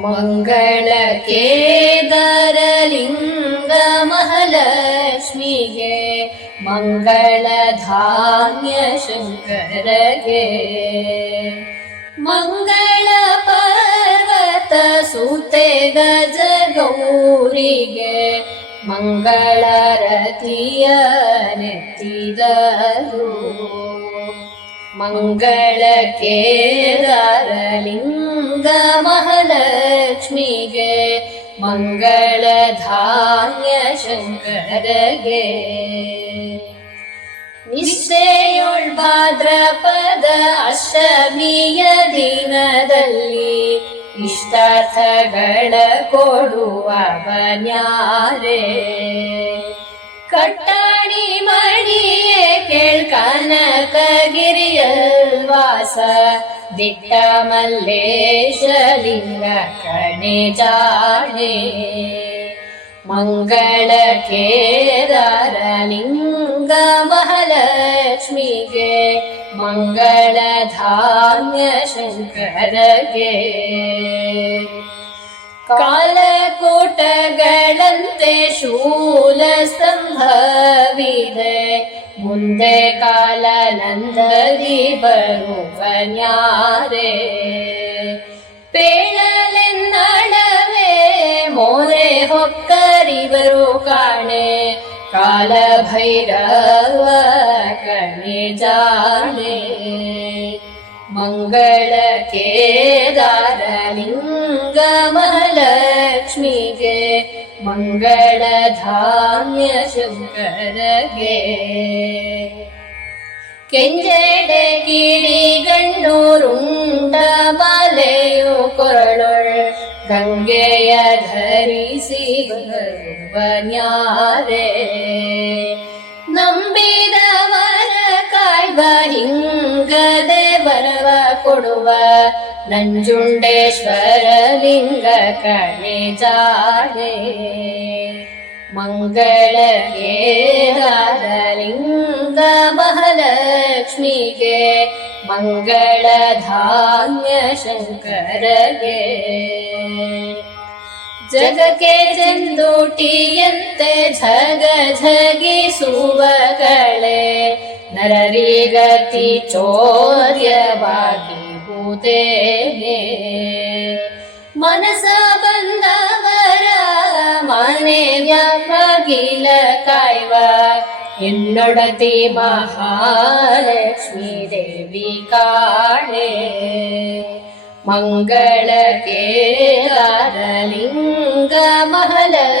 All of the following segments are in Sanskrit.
मङ्गलकेदारलिङ्गमहालक्ष्मिगे मङ्गलधान्य शङ्करगे मङ्गलपर्वत सुते गजगौरिगे मङ्गलरतिय ಮಂಗಳ ಲಿಂಗ ಮಹಾಲಕ್ಷ್ಮಿಗೆ ಮಂಗಳ ಧಾನ್ಯ ಶಂಕರಗೆ ಭಾದ್ರಪದ ಅಷ್ಟಮಿಯ ದಿನದಲ್ಲಿ ಇಷ್ಟಾರ್ಥಗಳ ಕೊಡುವ ಬನ್ಯಾರೇ. ಕಟ್ಟಾಣಿ ಮಣಿಯೇ ಕೇಳ್ಕನಕಗಿರಿಯಲ್ ವಾಸ ದಿಟ್ಟ ಮಲ್ಲೇಶಲಿಂಗ ಕಣೆ ಜಾಣೆ ಮಂಗಳ ಕೇದಾರಲಿಂಗ ಮಹಾಲಕ್ಷ್ಮಿಗೆ ಮಂಗಳ ಧಾನ್ಯ ಶಂಕರಗೆ ಕಾಲಕೂಟಗಳಂತೆ ಶೂಲ ಸ್ತಂಭವಿದೆ ಮುಂದೆ ಕಾಲ ನಂದದಿ ಬರುವ ನ್ಯಾರೆ ಪೇಳಲೆನ್ನಳವೆ ಮೋರೆ ಹೊಕ್ಕರಿವರು ಕಾಣೆ ಕಾಲ ಭೈರವ ಕಣೆ ಜಾಣೆ ಮಂಗಳ ಕೇದಾರಲಿಂಗ ಮಹಾಲಕ್ಷ್ಮಿಗೆ ಮಂಗಳ ಧಾನ್ಯ ಶಂಕರಗೆ. ಕೆಂಜೆಡೆ ಕಿಡಿ ಗಣ್ಣೂರುಂಡ ಮಾಲೆಯು ಕೊರಳೊಳ್ ಗಂಗೆಯ ಧರಿಸಿ ಬರುವ ನ್ಯಾರೆ ಹಿಂಗದೆ ಬರವ ಕೊಡುವ ನಂಜುಂಡೇಶ್ವರ ಲಿಂಗ ಕಣೆ ಜಾಣೆ ಮಂಗಳ ಲಿಂಗ ಮಹಾಲಕ್ಷ್ಮಿಗೆ ಮಂಗಳ ಧಾನ್ಯ ಶಂಕರಗೆ ಜಗಕ್ಕೆ ಚಂದೂಟಿಯಂತೆ ಝಗ ಝಗಿಸುವಗಳೇ ನರರಿಗತಿ ಚೋರ್ಯವಾಗಿ ಭೂತೇನೆ ಮನಸ ಬಂದವರ ಮನೆ ವ್ಯಾಪಗಿಲ ಕಾಯ್ವ ಎನ್ನೊಡತಿ ಮಹಾಲಕ್ಷ್ಮೀ ದೇವಿ ಕಾಣೆ ಮಂಗಳ ಕೇದಾರಲಿಂಗ ಮಹಾಲಕ್ಷ್ಮಿಗೆ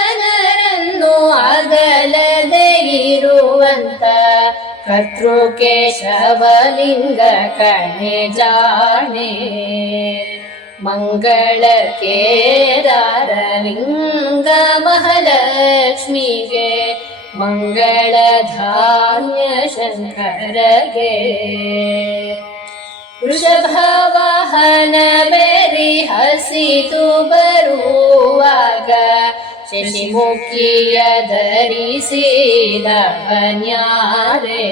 कर्तृकेशवलिङ्ग कर्णे जाने मङ्गल केदारलिङ्ग महलक्ष्मि गे वृषभवाहन मेरिहसि तु ब ಧಾನ್ಯ ಶಂಕರಗೆ ವೃಷಭ ವಾಹನ ಬೇರಿ ಹಸಿದು ಬರುವಾಗ ಶಶಿಮುಖಿಯ ಧರಿಸಿದ ಬನ್ಯಾರೆ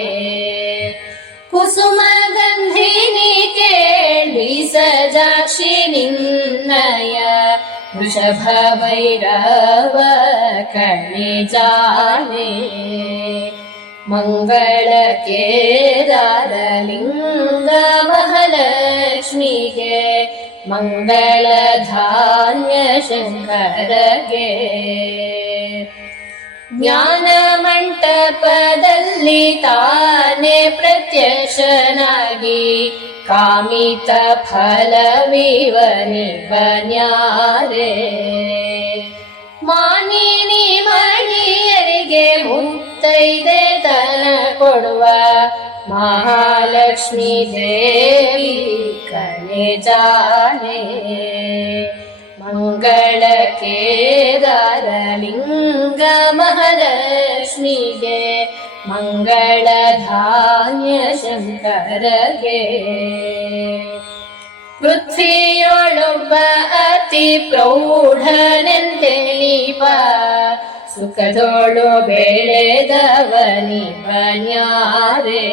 ಕುಸುಮ ಗಂಧಿನಿ ಕೇಳಿ ಸಜಾಕ್ಷಿ ನಿನ್ನಯ ವೃಷಭ ಭೈರವ ಕಣೆ ಜಾಣೆ ಮಂಗಳ ಕೇದಾರಲಿಂಗ ಮಹಾಲಕ್ಷ್ಮಿಗೆ ಮಂಗಳ ಧಾನ್ಯ ಶಂಕರಗೆ ಜ್ಞಾನ ಮಂಟಪದಲ್ಲಿ ತಾನೇ ಪ್ರತ್ಯಕ್ಷನಾಗಿ ಕಾಮಿತ ಫಲವಿವನಿ ಬನ್ಯಾರೆ ಮಾನಿನಿ ಮಣಿಯರಿಗೆ ಮುತ್ತೈದೆ ತನ ಕೊಡುವ महालक्ष्मी देवी कर्णेताने मङ्गल केदारलिङ्गमहलक्ष्मि गे मङ्गलधान्यशकर गे पृथ्वीणुप अतिप्रौढनिन्देलीप ಸುಖದೋಳು ಬೆಳೆದವನಿ ಬನ್ಯಾರೆ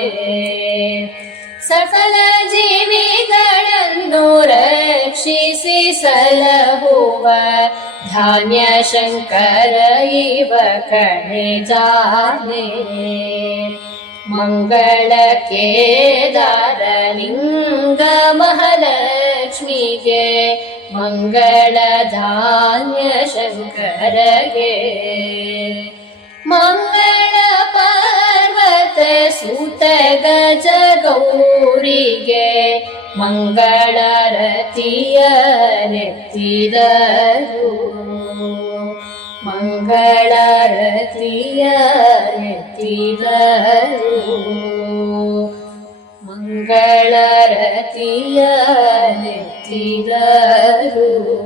ಸಕಲ ಜೀವಿಗಳನ್ನು ರಕ್ಷಿಸಿ ಸಲಹುವ ಧಾನ್ಯ ಶಂಕರ ಇವ ಕಣೆ ಜಾನೆ ಮಂಗಳ ಕೇದಾರ ಲಿಂಗ ಮಹಾಲಕ್ಷ್ಮಿಗೆ ಮಂಗಳ ಧಾನ್ಯ ಶಂಕರಗೆ ಮಂಗಳ ಪಾರ್ವತ ಸುತ ಗಜ ಗೌರಿಗೆ ಮಂಗಳ ರತಿಯ ನೆತ್ತಿದರು ಮಂಗಳ ರತಿಯ ನೆತ್ತಿದರು ಮಂಗಳ ರತಿಯ திதரும்